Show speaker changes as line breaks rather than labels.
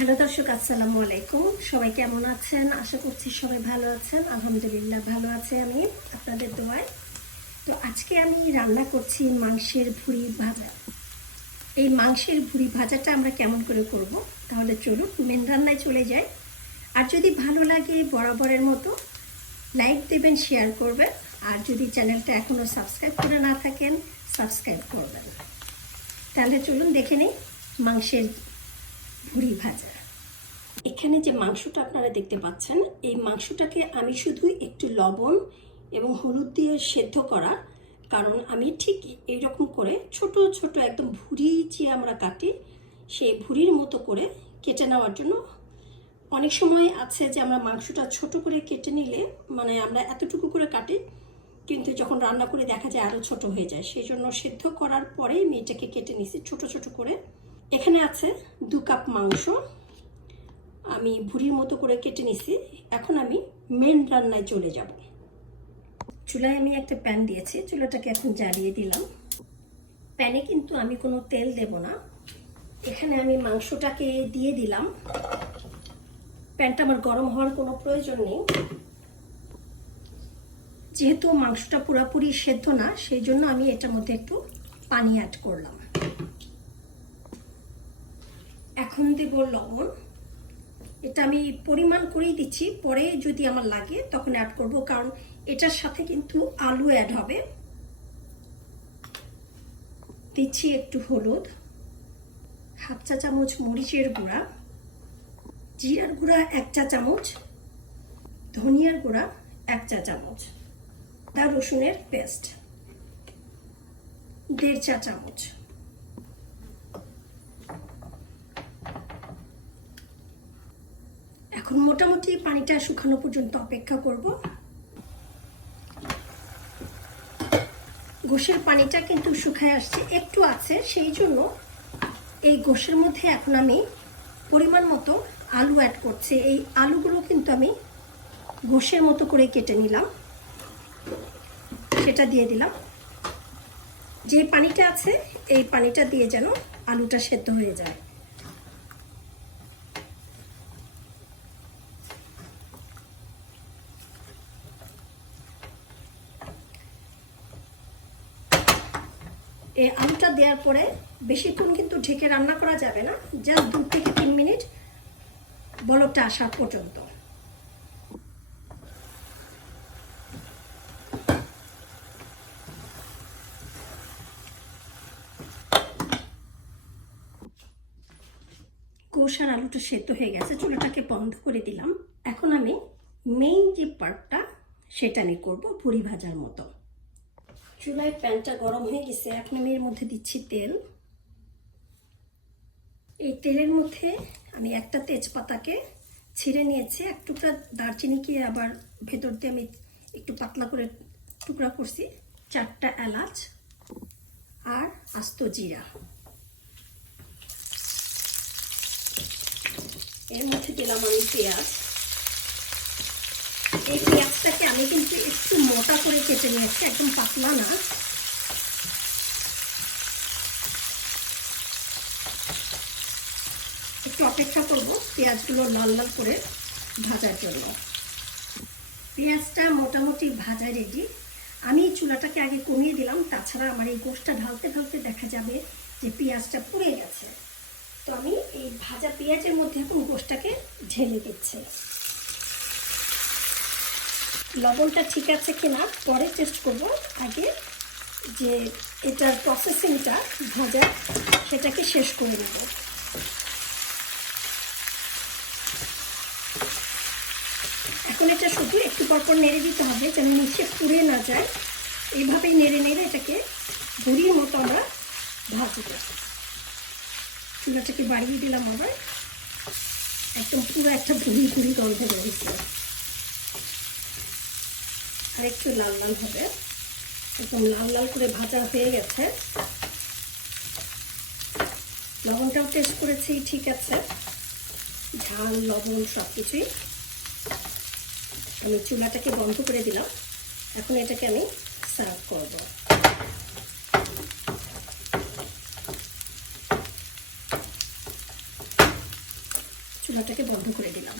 Hello দর্শক, আসসালামু আলাইকুম। সবাই কেমন আছেন? আশা করছি সবাই ভালো আছেন। আলহামদুলিল্লাহ ভালো আছে আমি আপনাদের দোয়ায়। তো আজকে আমি রান্না করছি মাংসের ভুড়ি ভাজা। এই মাংসের ভুড়ি ভাজাটা আমরা কেমন করে করব? তাহলে চলুন মেন রান্নায় চলে যাই। আর যদি ভালো লাগে বরাবরের মতো লাইক দেবেন শেয়ার করবেন। আর যদি চ্যানেলটা এখনও সাবস্ক্রাইব করে না থাকেন সাবস্ক্রাইব করবেন। তাহলে চলুন দেখে নিই মাংসের ভুড়ি ভাজা। এখানে যে মাংসটা আপনারা দেখতে পাচ্ছেন, এই মাংসটাকে আমি শুধু একটু লবণ এবং হলুদ দিয়ে সেদ্ধ করা, কারণ আমি ঠিক এইরকম করে ছোট ছোট একদম ভুড়ি যে আমরা কাটি, সেই ভুড়ির মতো করে কেটে নেওয়ার জন্য অনেক সময় আছে যে আমরা মাংসটা ছোট করে কেটে নিলে মানে আমরা এতটুকু করে কাটি, কিন্তু যখন রান্না করে দেখা যায় আরও ছোট হয়ে যায়। সেই জন্য সেদ্ধ করার পরেই মেয়েটাকে কেটে নিছি ছোট ছোট করে। এখানে আছে দু কাপ মাংস। আমি ভুড়ির মতো করে কেটে নিছি। এখন আমি মেন রান্নায় চলে যাব। চুলায় আমি একটা প্যান দিয়েছি। চুলাটাকে এখন জ্বালিয়ে দিলাম। প্যানে কিন্তু আমি কোনো তেল দেব না। এখানে আমি মাংসটাকে দিয়ে দিলাম। প্যানটা আমার গরম হওয়ার কোনো প্রয়োজন নেই। যেহেতু মাংসটা পুরোপুরি সেদ্ধ না, সেই জন্য আমি এটার মধ্যে একটু পানি অ্যাড করলাম। এখন দেব লবণ। এটা আমি পরিমাণ করেই দিচ্ছি, পরে যদি আমার লাগে তখন অ্যাড করব, কারণ এটার সাথে কিন্তু আলু অ্যাড হবে। দিচ্ছি একটু হলুদ, হাফ চা চামচ মরিচের গুঁড়া, জিরার গুঁড়া এক চা চামচ, ধনিয়ার গুঁড়া এক চা চামচ দা রসুনের পেস্ট দেড় চা চামচ। এখন মোটামুটি পানিটা শুকানো পর্যন্ত অপেক্ষা করব। গোশের পানিটা কিন্তু শুকায় আসছে, একটু আছে, সেই জন্য এই গোশের মধ্যে এখন আমি পরিমাণ মতো আলু অ্যাড করছি। এই আলুগুলো কিন্তু আমি গোশের মতো করে কেটে নিলাম। সেটা দিয়ে দিলাম। যে পানিটা আছে, এই পানিটা দিয়ে যেন আলুটা সেদ্ধ হয়ে যায়। এই আলুটা দেওয়ার পরে বেশিক্ষণ কিন্তু ঢেকে রান্না করা যাবে না জাস্ট দু থেকে তিন মিনিট বলকটা আসা পর্যন্ত। কষার আলুটা সেদ্ধ হয়ে গেছে, চুলাটাকে বন্ধ করে দিলাম। এখন আমি মেইন যে পার্টটা সেটা নিয়ে করব পুরি ভাজার মতো। চুলায় প্যানটা গরম হয়ে গেছে এখন আমি এর মধ্যে দিচ্ছি তেল। এই তেলের মধ্যে আমি একটা তেজপাতাকে ছিঁড়ে নিয়েছি, এক টুকরা দারচিনিকে আবার ভেতর দিয়ে আমি একটু পাতলা করে টুকরা করছি, চারটা এলাচ আর আস্ত জিরা। এর মধ্যে দিলাম আমি পেঁয়াজ। এই পেঁয়াজটাকে আমি কিন্তু একটু মোটা করে কেটে নিয়েছি, একদম পাতলা না। একটু অপেক্ষা করব পেঁয়াজগুলো লাল লাল করে ভাজার জন্য। পেঁয়াজটা মোটামুটি ভাজা রেডি আমি চুলাটাকে আগে কমিয়ে দিলাম, তাছাড়া আমার এই গোষ্ঠটা ঢালতে ঢালতে দেখা যাবে যে পেঁয়াজটা পুড়ে গেছে। তো আমি এই ভাজা পেঁয়াজের মধ্যে এখন গোষ্ঠটাকে ঢেলে দিচ্ছি। লবণটা ঠিক আছে কি না পরে টেস্ট করব। আগে যে এটার প্রসেসিংটা ভাজা, সেটাকে শেষ করে নেব। এখন এটা শুধু একটু পরপর নেড়ে দিতে হবে, যেন নিচে পুড়ে না যায়। এইভাবেই নেড়ে নেড়ে এটাকে ভুড়ির মতো আমরা ভাজবো। চুলাটাকে বাড়িয়ে দিলাম আবার। একদম পুরো একটা ভুড়ি ভুড়ি গন্ধ বেরিয়েছে। আর একটু লাল লাল হবে। একদম লাল লাল করে ভাজা হয়ে গেছে। লবণটাও টেস্ট করেছি, ঠিক আছে। ঝাল, লবণ সব কিছুই আমি চুলাটাকে বন্ধ করে দিলাম। এখন এটাকে আমি সার্ভ করব। চুলাটাকে বন্ধ করে দিলাম।